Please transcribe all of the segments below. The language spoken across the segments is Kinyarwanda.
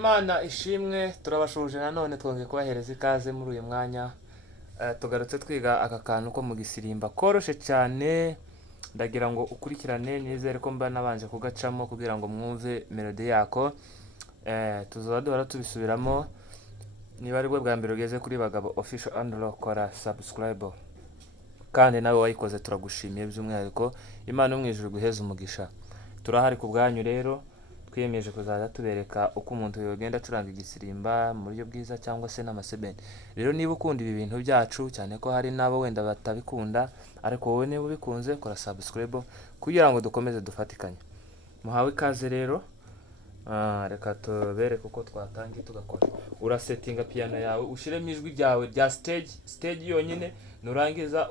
Imana ishimwe, turabashuje nanone twongeye kubahereza ikaze muri uyu mwanya. Tugarutse twiga aka kantu ko mu gisirimba koroshe cyane. Ndagira ngo ukurikirane, nizere ko mba nabanje kugacamo kugira ngo mwumve melody yako. Tuzaba duhora tubisubiramo. Niba ari bwo bwa mbere ugeze kuri Bagabo Official Andro, kora subscribe. Kandi nawe wayikoze turagushimiye by'umwihariko. Imana yo mu ijuru guheza umugisha. Turahari ku bwanyu rero. Twiyemeje kuzaza tubereka uko umuntu yogenda acuranga igisirimba mu buryo bwiza cyangwa se n'amaseben. Rero niba ukunda ibi bintu byacu, cyane ko hari nabo wenda batabikunda, ariko wowe niba ubikunze kora subscribe kugira ngo dukomeze dufatikanye. Muhawe ikaze rero. Reka tubereke uko twatangiye tugakora. Urasetinga piano yawe, ushiremo ijwi ryawe rya stage yonyine, nurangiza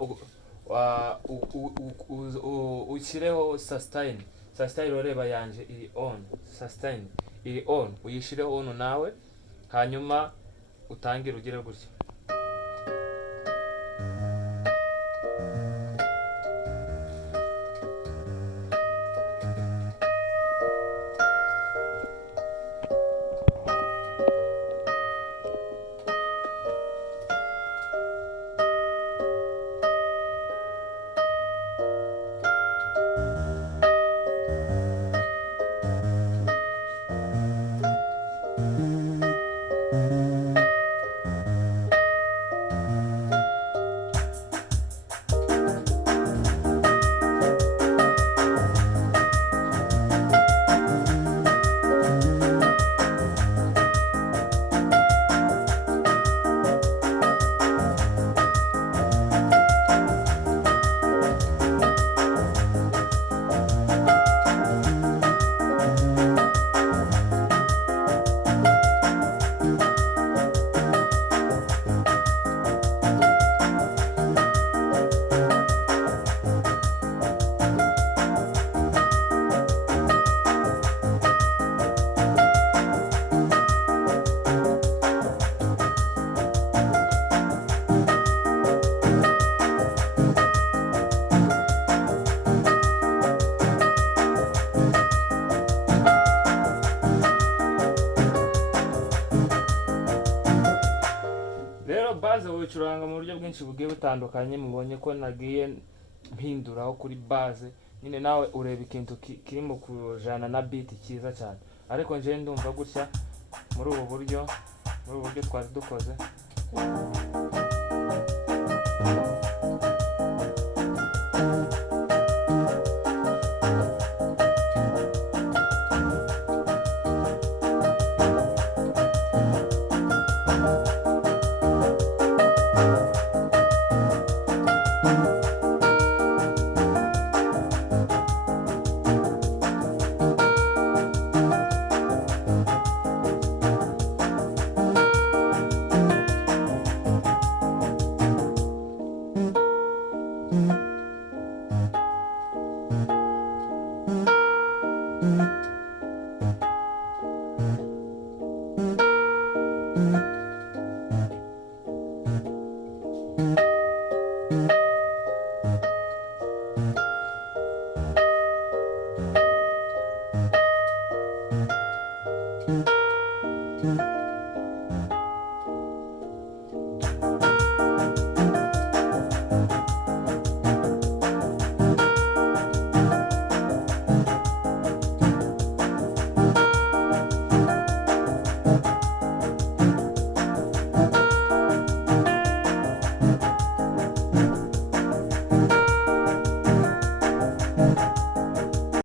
ushyireho sustain. Sustain ureba yanje iri on, sustain iri on, uyishireho on nawe, hanyuma utangire ugire gutya. Baze wicuranga mu buryo bwinshi bugiye butandukanye. Mubonye ko nagiye mpinduraho kuri base, nyine nawe ureba ikintu kiri mu kujana na beat cyiza cyane, ariko nje ndumva gutya muri ubu buryo twari dukoze.